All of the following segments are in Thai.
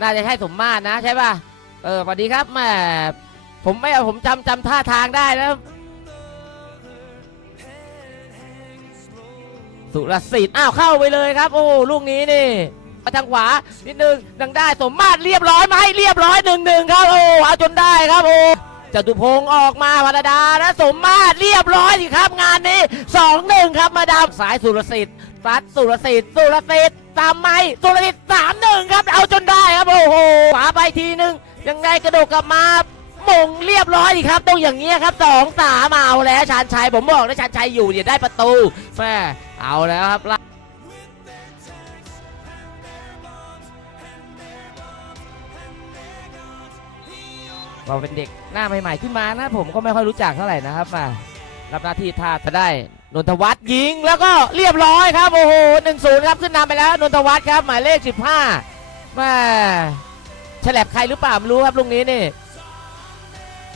น่าจะใช่สมมาตรนะใช่ป่ะ เออสวัสดีครับแหม่ผมไม่ผมจำจำท่าทางได้แล้วสุรสิทธิ์อ้าวเข้าไปเลยครับ โอ้ลูกนี้นี่มาทางขวานิดนึงดังได้สมมาตรเรียบร้อยไหมเรียบร้อยหนึ่งหนึ่งครับโอ้เอาจนได้ครับโอ้จตุพงศ์ออกมาพรดาและสมมาตรเรียบร้อยสิครับ งานนี้สองหนึ่งครับมาดามสายสุรสิทธิ์ ซัดสุรสิทธิ์สุรสิทธิ์ตามไหมสุรสิทธิ์สามหนึ่งครับเอาจนได้ครับโอ้โหขวาไปทีหนึ่งยังไงกระโดดกลับมามงเรียบร้อยดีครับต้องอย่างเงี้ยครับสองสามเอาแล้วชานชัยผมบอกแล้วชานชัยอยู่เดี๋ยวได้ประตูแม่เอาแล้วครับละเราเป็นเด็กหน้าใหม่ๆขึ้นมานะผมก็ไม่ค่อยรู้จักเท่าไหร่นะครับมารับหน้าที่ท่าจะได้ นนทวัฒน์ยิงแล้วก็เรียบร้อยครับ โอ้โหหนึ่งศูนย์ครับขึ้นนำไปแล้วนนทวัฒน์ครับ หมายเลขสิบห้าแม่ฉลับใครหรือเปล่าไม่รู้ครับลูกนี้นี่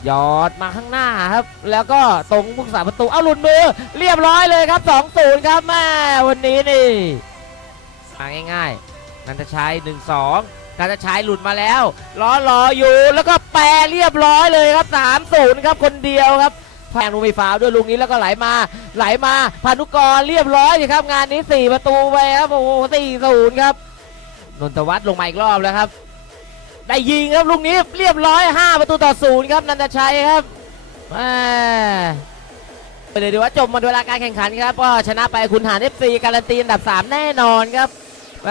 ยอดมาข้างหน้าครับ แล้วก็ตรงผู้สาประตูเอาหลุดมือ เรียบร้อยเลยครับ2 0ครับแม่วันนี้นี่มาง่ายๆนันทชัย1-2นันทชัยหลุดมาแล้วล้อรออยู่แล้วก็แปรเรียบร้อยเลยครับ3-0ครับคนเดียวครับ แพงลูกไม่ฟาวด้วยลูกนี้แล้วก็ไหลมา ไหลมาพานุกรเรียบร้อยสิครับ งานนี้ 4 ประตูไปครับโอ้โห4-0ครับนนทวัฒน์ลงมาอีกรอบแล้วครับ ได้ยิงครับลูกนี้เรียบร้อย 5 ประตูต่อศูนย์ครับนันทชัยครับแหมไปเลยดีว่าจบหมดเวลาการแข่งขันครับก็ชนะไปคุณหารเอฟซีการันตีอันดับ 3 แน่นอนครับแหม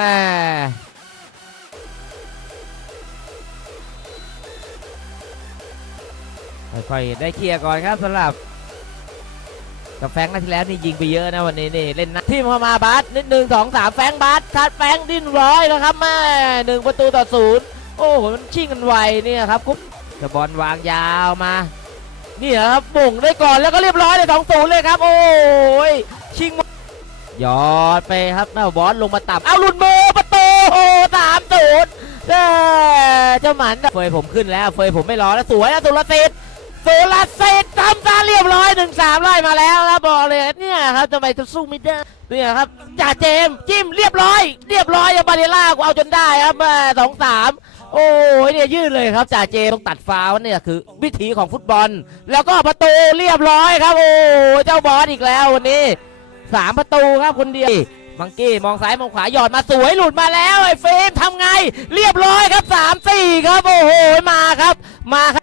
ค่อยๆได้เคลียร์ก่อนครับสำหรับกับแฟงนัดที่แล้วนี่ยิงไปเยอะนะวันนี้นี่เล่นนะทีมเข้ามาบาสนิดหนึ่งสองสามแฟงบาสทัดแฟงดิ้นร้อยแล้วครับแม่หนึ่งประตูต่อศูนย์โอ้โหมันชิงกันไวเนี่ยครับคุบจะบอลวางยาวมานี่ครับบ่งได้ก่อนแล้วก็เรียบร้อยเลยสองศูนย์เลยครับ โอ้ยชิงยอดไปครับแม่บอลลงมาต่ำเอาหลุดมือประตูโอ้สามศูนย์เจ้าหมันเฟยผมขึ้นแล้วเฟยผมไม่รอแล้วสวยนะสุรสิทธิ์ สุรสิทธิ์ทำซะเรียบร้อยหนึ่งสามไล่มาแล้วครับบอกเลยเนี่ยครับทำไมจะสู้ไม่ได้เนี่ยครับจ่าเจมจิ้มเรียบร้อย เรียบร้อยบาเดล่ากูเอาจนได้ครับสองสามโอ้ยเนี่ยยืดเลยครับจ่าเจต้องตัดฟาวล์เนี่ยคือ วิถีของฟุตบอล แล้วก็ประตูเรียบร้อยครับ โอ้เจ้าบอสอีกแล้ววันนี้สามประตูครับคนเดียวมังกี้มองซ้ายมองขวาหยอดมาสวยหลุดมาแล้วไอ้เฟรมทำไง เรียบร้อยครับสามสี่ครับโอ้โหมาครับมาครับ